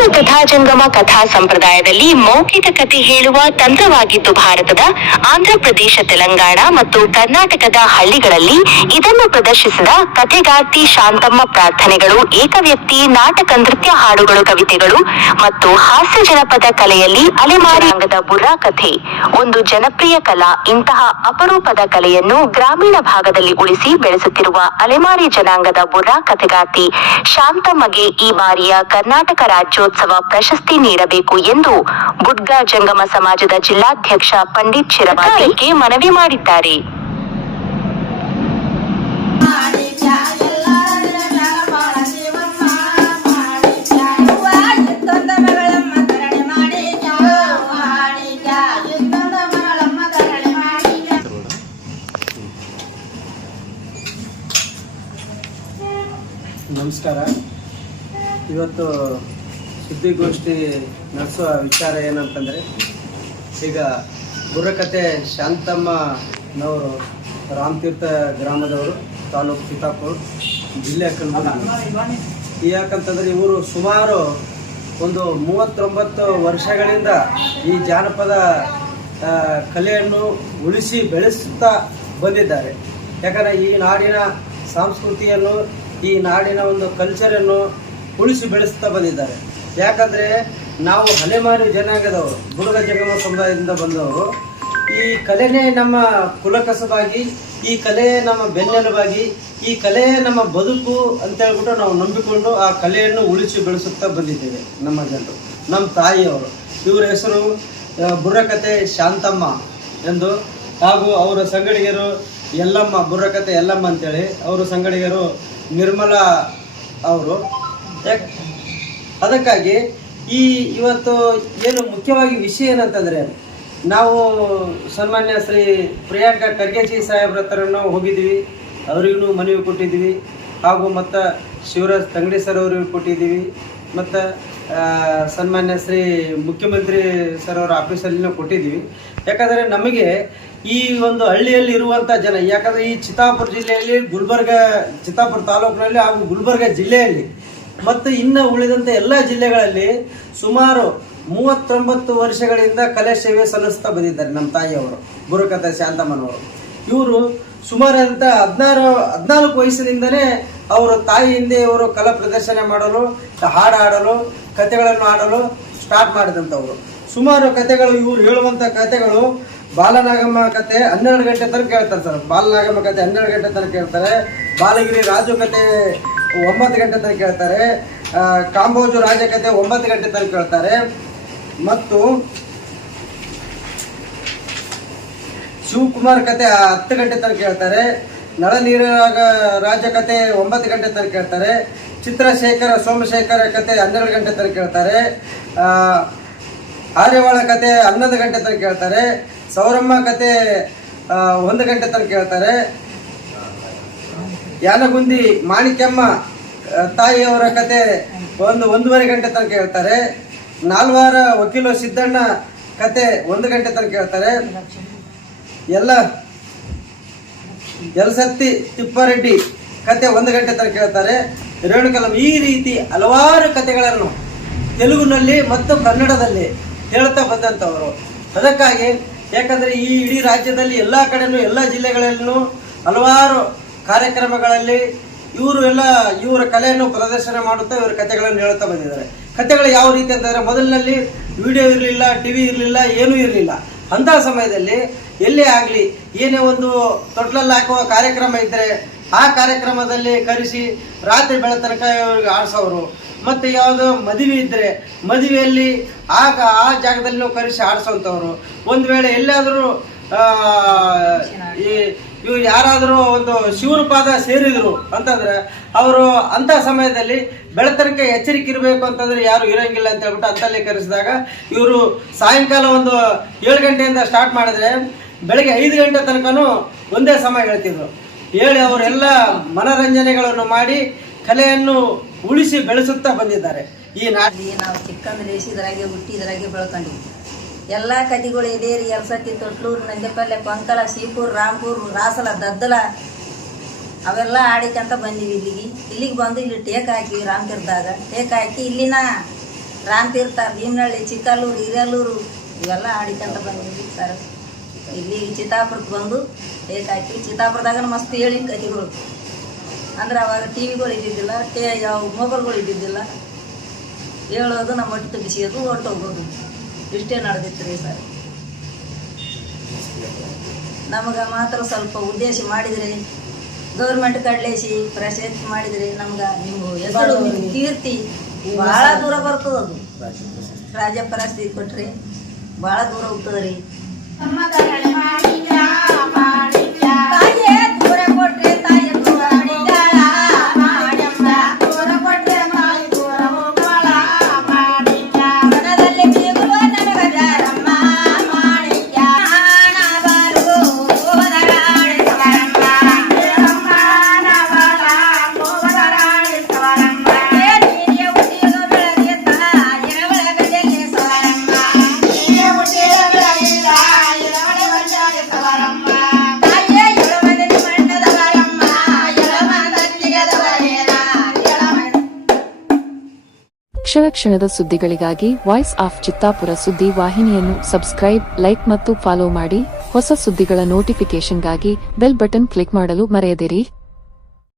ಪ್ರಾಚೀನ ಕಥಾಜಂಗಮ ಕಥಾ ಸಂಪ್ರದಾಯದಲ್ಲಿ ಮೌಖಿಕ ಕಥೆ ಹೇಳುವ ತಂತ್ರವಾಗಿದ್ದು ಭಾರತದ ಆಂಧ್ರಪ್ರದೇಶ, ತೆಲಂಗಾಣ ಮತ್ತು ಕರ್ನಾಟಕದ ಹಳ್ಳಿಗಳಲ್ಲಿ ಇದನ್ನು ಪ್ರದರ್ಶಿಸಿದ ಕಥೆಗಾರ್ತಿ ಶಾಂತಮ್ಮ ಪ್ರಾರ್ಥನೆಗಳು, ಏಕವ್ಯಕ್ತಿ ನಾಟಕ, ನೃತ್ಯ, ಹಾಡುಗಳು, ಕವಿತೆಗಳು ಮತ್ತು ಹಾಸ್ಯ ಜನಪದ ಕಲೆಯಲ್ಲಿ ಅಲೆಮಾರಿ ರಂಗದ ಬುರ್ರಾ ಕಥೆ ಒಂದು ಜನಪ್ರಿಯ ಕಲಾ. ಇಂತಹ ಅಪರೂಪದ ಕಲೆಯನ್ನು ಗ್ರಾಮೀಣ ಭಾಗದಲ್ಲಿ ಉಳಿಸಿ ಬೆಳೆಸುತ್ತಿರುವ ಅಲೆಮಾರಿ ಜನಾಂಗದ ಬುರ್ರಾ ಕಥೆಗಾರ್ತಿ ಶಾಂತಮ್ಮಗೆ ಈ ಬಾರಿಯ ಕರ್ನಾಟಕ ರಾಜ್ಯೋತ್ಸವ ಪ್ರಶಸ್ತಿ ನೀಡಬೇಕು ಎಂದು ಬುಡ್ಗ ಜಂಗಮ ಸಮಾಜದ ಜಿಲ್ಲಾಧ್ಯಕ್ಷ ಪಂಡಿತ್ ಶಿರವಾಡಿಗೆ ಮನವಿ ಮಾಡಿದ್ದಾರೆ. ನಮಸ್ಕಾರ. ಇವತ್ತು ಸುದ್ದಿಗೋಷ್ಠಿ ನಡೆಸುವ ವಿಚಾರ ಏನಂತಂದರೆ, ಈಗ ಬುರ್ರಕಥೆ ಶಾಂತಮ್ಮನವರು ರಾಮತೀರ್ಥ ಗ್ರಾಮದವರು, ತಾಲೂಕು ಚಿತ್ತಾಪುರ, ಜಿಲ್ಲೆ ಕಲಬುರಗಿ. ಯಾಕಂತಂದರೆ ಇವರು ಸುಮಾರು ಒಂದು 39 ವರ್ಷಗಳಿಂದ ಈ ಜಾನಪದ ಕಲೆಯನ್ನು ಉಳಿಸಿ ಬೆಳೆಸುತ್ತಾ ಬಂದಿದ್ದಾರೆ. ಯಾಕಂದರೆ ಈ ನಾಡಿನ ಸಂಸ್ಕೃತಿಯನ್ನು, ಈ ನಾಡಿನ ಒಂದು ಕಲ್ಚರನ್ನು ಉಳಿಸಿ ಬೆಳೆಸ್ತಾ ಬಂದಿದ್ದಾರೆ. ಯಾಕಂದರೆ ನಾವು ಅಲೆಮಾರಿ ಜನಾಂಗದವರು, ಬುಡಗ ಜಂಗಮ ಸಮುದಾಯದಿಂದ ಬಂದವರು. ಈ ಕಲೆನೇ ನಮ್ಮ ಕುಲಕಸವಾಗಿ, ಈ ಕಲೆ ನಮ್ಮ ಬೆನ್ನೆಲುಬಾಗಿ, ಈ ಕಲೆ ನಮ್ಮ ಬದುಕು ಅಂತೇಳ್ಬಿಟ್ಟು ನಾವು ನಂಬಿಕೊಂಡು ಆ ಕಲೆಯನ್ನು ಉಳಿಸಿ ಬೆಳೆಸುತ್ತಾ ಬಂದಿದ್ದೇವೆ. ನಮ್ಮ ಜನರು, ನಮ್ಮ ತಾಯಿಯವರು, ಇವರ ಹೆಸರು ಬುರ್ರಕಥೆ ಶಾಂತಮ್ಮ ಎಂದು, ಹಾಗೂ ಅವರ ಸಂಗಡಿಗರು ಯಲ್ಲಮ್ಮ, ಬುರ್ರಕಥೆ ಯಲ್ಲಮ್ಮ ಅಂತೇಳಿ. ಅವರ ಸಂಗಡಿಗರು ನಿರ್ಮಲಾ ಅವರು. ಅದಕ್ಕಾಗಿ ಇವತ್ತು ಏನು ಮುಖ್ಯವಾಗಿ ವಿಷಯ ಏನಂತಂದರೆ, ನಾವು ಸನ್ಮಾನ್ಯ ಶ್ರೀ ಪ್ರಿಯಾಂಕಾ ಖರ್ಗೆಜಿ ಸಾಹೇಬ್ರ ಹತ್ರನೂ ಹೋಗಿದ್ದೀವಿ, ಅವರಿಗೂ ಮನವಿ ಕೊಟ್ಟಿದ್ದೀವಿ. ಹಾಗೂ ಮತ್ತು ಶಿವರಾಜ್ ತಂಗಡಿ ಸರ್ ಅವರಿಗೂ ಕೊಟ್ಟಿದ್ದೀವಿ. ಮತ್ತು ಸನ್ಮಾನ್ಯ ಶ್ರೀ ಮುಖ್ಯಮಂತ್ರಿ ಸರ್ ಅವರ ಆಫೀಸಲ್ಲಿನೂ ಕೊಟ್ಟಿದ್ದೀವಿ. ಯಾಕಂದರೆ ನಮಗೆ ಈ ಒಂದು ಹಳ್ಳಿಯಲ್ಲಿ ಇರುವಂಥ ಜನ, ಯಾಕಂದರೆ ಈ ಚಿತ್ತಾಪುರ ಜಿಲ್ಲೆಯಲ್ಲಿ, ಚಿತ್ತಾಪುರ ತಾಲೂಕಿನಲ್ಲಿ ಹಾಗೂ ಗುಲ್ಬರ್ಗ ಜಿಲ್ಲೆಯಲ್ಲಿ ಮತ್ತು ಇನ್ನು ಉಳಿದಂಥ ಎಲ್ಲ ಜಿಲ್ಲೆಗಳಲ್ಲಿ ಸುಮಾರು 39 ವರ್ಷಗಳಿಂದ ಕಲೆ ಸೇವೆ ಸಲ್ಲಿಸ್ತಾ ಬಂದಿದ್ದಾರೆ ನಮ್ಮ ತಾಯಿಯವರು, ಬುರ್ರಕಥೆ ಶಾಂತಮ್ಮನವರು. ಇವರು ಸುಮಾರು ಅಂತ 14 ವಯಸ್ಸಿನಿಂದನೇ ಅವರು ತಾಯಿ ಹಿಂದೆ ಇವರು ಕಲಾ ಪ್ರದರ್ಶನ ಮಾಡಲು, ಹಾಡು ಆಡಲು, ಕಥೆಗಳನ್ನು ಆಡಲು ಸ್ಟಾರ್ಟ್ ಮಾಡಿದಂಥವ್ರು. ಸುಮಾರು ಕಥೆಗಳು, ಇವರು ಹೇಳುವಂಥ ಕಥೆಗಳು, ಬಾಲನಾಗಮ್ಮ ಕತೆ 12 ಗಂಟೆ ತನಕ ಕೇಳ್ತಾರೆ ಸರ್. ಬಾಲನಾಗಮ್ಮ ಕತೆ 12 ಗಂಟೆ ತನಕ ಕೇಳ್ತಾರೆ. ಬಾಲಗಿರಿ ರಾಜು ಕತೆ 9 ಗಂಟೆ ತನಕ ಕೇಳ್ತಾರೆ. ಕಾಂಬೋಜು ರಾಜ ಕತೆ 9 ಗಂಟೆ ತನಕ ಕೇಳ್ತಾರೆ. ಮತ್ತು ಶಿವಕುಮಾರ್ ಕತೆ 10 ಗಂಟೆ ತನಕ ಕೇಳ್ತಾರೆ. ನಳನೀರ ರಾಜ ಕತೆ 9 ಗಂಟೆ ತನಕ ಕೇಳ್ತಾರೆ. ಚಿತ್ರಶೇಖರ ಸೋಮಶೇಖರ ಕತೆ 12 ಗಂಟೆ ತನಕ ಕೇಳ್ತಾರೆ. ಆರ್ಯವಾಳ ಕತೆ 11 ಗಂಟೆ ತನಕ ಕೇಳ್ತಾರೆ. ಸೌರಮ್ಮ ಕತೆ 1 ಗಂಟೆ ತನಕ ಕೇಳ್ತಾರೆ. ಯಾನಗುಂದಿ ಮಾಣಿಕ್ಯಮ್ಮ ತಾಯಿಯವರ ಕತೆ 1.5 ಗಂಟೆ ತನಕ ಹೇಳ್ತಾರೆ. ನಾಲ್ವಾರ ವಕೀಲ ಸಿದ್ದಣ್ಣ ಕತೆ 1 ಗಂಟೆ ತನಕ ಹೇಳ್ತಾರೆ. ಯಲಸತ್ತಿ ತಿಪ್ಪಾರೆಡ್ಡಿ ಕತೆ 1 ಗಂಟೆ ತನಕ ಹೇಳ್ತಾರೆ. ರೇಣುಕಲಂ, ಈ ರೀತಿ ಹಲವಾರು ಕತೆಗಳನ್ನು ತೆಲುಗಿನಲ್ಲಿ ಮತ್ತು ಕನ್ನಡದಲ್ಲಿ ಹೇಳ್ತಾ ಬಂದಂಥವರು. ಅದಕ್ಕಾಗಿ ಯಾಕಂದರೆ ಈ ಇಡೀ ರಾಜ್ಯದಲ್ಲಿ ಎಲ್ಲ ಕಡೆನೂ, ಎಲ್ಲ ಜಿಲ್ಲೆಗಳಲ್ಲೂ ಹಲವಾರು ಕಾರ್ಯಕ್ರಮಗಳಲ್ಲಿ ಇವರ ಕಲೆಯನ್ನು ಪ್ರದರ್ಶನ ಮಾಡುತ್ತಾ ಇವರ ಕಥೆಗಳನ್ನು ಹೇಳುತ್ತಾ ಬಂದಿದ್ದಾರೆ. ಕಥೆಗಳು ಯಾವ ರೀತಿ ಅಂತಂದರೆ, ಮೊದಲಿನಲ್ಲಿ ವಿಡಿಯೋ ಇರಲಿಲ್ಲ, ಟಿವಿ ಇರಲಿಲ್ಲ, ಏನೂ ಇರಲಿಲ್ಲ. ಅಂತಹ ಸಮಯದಲ್ಲಿ ಎಲ್ಲೇ ಆಗಲಿ, ಏನೇ ಒಂದು ತೊಟ್ಲಲ್ಲಿ ಹಾಕುವ ಕಾರ್ಯಕ್ರಮ ಇದ್ದರೆ ಆ ಕಾರ್ಯಕ್ರಮದಲ್ಲಿ ಕರೆಸಿ ರಾತ್ರಿ ಬೆಳತನಕ ಇವ್ರಿಗೆ ಆಡಿಸೋರು. ಮತ್ತು ಯಾವುದೋ ಮದುವೆ ಇದ್ದರೆ ಮದುವೆಯಲ್ಲಿ ಆ ಜಾಗದಲ್ಲಿ ಕರೆಸಿ ಆಡಿಸೋಂಥವ್ರು. ಒಂದು ವೇಳೆ ಎಲ್ಲಾದರೂ ಇವು ಯಾರಾದರೂ ಒಂದು ಶಿವನ ಪಾದ ಸೇರಿದ್ರು ಅಂತಂದರೆ ಅವರು ಅಂಥ ಸಮಯದಲ್ಲಿ ಬೆಳತನಕ ಎಚ್ಚರಿಕೆ ಇರಬೇಕು ಅಂತಂದರೆ ಯಾರು ಇರೋಂಗಿಲ್ಲ ಅಂತ ಹೇಳ್ಬಿಟ್ಟು ಅಂತಲ್ಲಿ ಕರೆಸಿದಾಗ ಇವರು ಸಾಯಂಕಾಲ ಒಂದು 7 ಗಂಟೆಯಿಂದ ಸ್ಟಾರ್ಟ್ ಮಾಡಿದ್ರೆ ಬೆಳಗ್ಗೆ 5 ಗಂಟೆ ತನಕನೂ ಒಂದೇ ಸಮಯ ಹೇಳ್ತಿದ್ರು. ಹೇಳಿ ಅವರೆಲ್ಲ ಮನರಂಜನೆಗಳನ್ನು ಮಾಡಿ ಕಲೆಯನ್ನು ಉಳಿಸಿ ಬೆಳೆಸುತ್ತಾ ಬಂದಿದ್ದಾರೆ. ಈ ನಾವು ಚಿಕ್ಕಂದ್ರೆ ಇದ್ರಾಗೆ ಹುಟ್ಟಿ ಇದ್ರಾಗೆ ಬೆಳ್ಕೊಂಡಿವಿ. ಎಲ್ಲ ಕಥೆಗಳು ಇದೇ ರೀ. ಯಲಸತ್ತಿ, ತೊಟ್ಲೂರು, ನಂಜಪಲ್ಲೆ, ಕೊಂಕಲ, ಶೀಪುರ, ರಾಂಪುರ, ರಾಸಲ, ದದ್ದಲ ಅವೆಲ್ಲ ಆಡಿಕಂತ ಬಂದೀವಿ. ಇಲ್ಲಿಗೆ ಬಂದು ಇಲ್ಲಿ ಟೇಕ್ ಹಾಕಿ ರಾಮತೀರ್ಥದಾಗ ಟೇಕ್ ಹಾಕಿ ಇಲ್ಲಿನ ರಾಮತೀರ್ಥ, ಭೀಮನಹಳ್ಳಿ, ಚಿಕ್ಕಲ್ಲೂರು, ಹಿರಿಯಲ್ಲೂರು ಇವೆಲ್ಲ ಆಡಿಕೊಂತ ಬಂದಿದ್ವಿ ಸರ್. ಇಲ್ಲಿ ಚಿತ್ತಾಪುರಕ್ಕೆ ಬಂದು ಬೇಕಾಕಿ ಚಿತ್ತಾಪುರದಾಗ ಮಸ್ತ್ ಹೇಳಿನ ಕಥೆಗಳು. ಅಂದ್ರೆ ಅವಾಗ ಟಿ ವಿಗಳು ಇದ್ದಿದ್ದಿಲ್ಲ, ಯಾವ ಮೊಬೈಲ್ಗಳು ಇದ್ದಿದ್ದಿಲ್ಲ. ಹೇಳೋದು ನಮ್ಮ ಹೊಟ್ಟೆ ತುಂಬಿಸೋದು ಹೊರಟೋಗೋದು ಇಷ್ಟೇ ನಡೆದಿತ್ತು ರೀ ಸರ್. ನಮಗೆ ಮಾತ್ರ ಸ್ವಲ್ಪ ಉದ್ದೇಶ ಮಾಡಿದ್ರಿ, ಗೌರ್ಮೆಂಟ್ ಕಡ್ಲೇಸಿ ಪ್ರಶಸ್ತಿ ಮಾಡಿದ್ರಿ, ನಮ್ಗೆ ನಿಮ್ಮ ಹೆಸರು ಕೀರ್ತಿ ಭಾಳ ದೂರ ಬರ್ತದೆ. ಅದು ರಾಜ್ಯ ಪ್ರಶಸ್ತಿ ಕೊಟ್ರಿ ಭಾಳ ದೂರ ಹೋಗ್ತದೆ ರೀ. ತಾಯಿಯೇ ದೂರ ಕೊಟ್ರೆ ತಾಯಿ ದೂರ ಮಾಡಿದ್ದಾಳ, ಮನದಲ್ಲಿ ಬೀಗುವ ನನಗ ಜಾರಮ್ಮ ಮಾಣಿಕ್ಯ, ಬಾರು ಹೋದರಾಡಿಸವರಮ್ಮ, ನೀರಿಯ ಹುಟ್ಟಿದ ಬೆಳೆದಿದ್ದ ಎರವಳ ಗಡ್ಡೆಗೆ ಸವರಮ್ಮ, ತಾಯಿಯೇ ಎಳಮದಿನ ಮಣ್ಣದವರಮ್ಮ, ಎಳಮದತ್ತಿಗದವರೇನ ಕ್ಷಣ ಕ್ಷಣದ ಸುದ್ದಿಗಳಿಗಾಗಿ ವಾಯ್ಸ್ ಆಫ್ ಚಿತ್ತಾಪುರ ಸುದ್ದಿ ವಾಹಿನಿಯನ್ನು ಸಬ್ಸ್ಕ್ರೈಬ್, ಲೈಕ್ ಮತ್ತು ಫಾಲೋ ಮಾಡಿ. ಹೊಸ ಸುದ್ದಿಗಳ ನೋಟಿಫಿಕೇಶನ್ಗಾಗಿ ಬೆಲ್ ಬಟನ್ ಕ್ಲಿಕ್ ಮಾಡಲು ಮರೆಯದಿರಿ.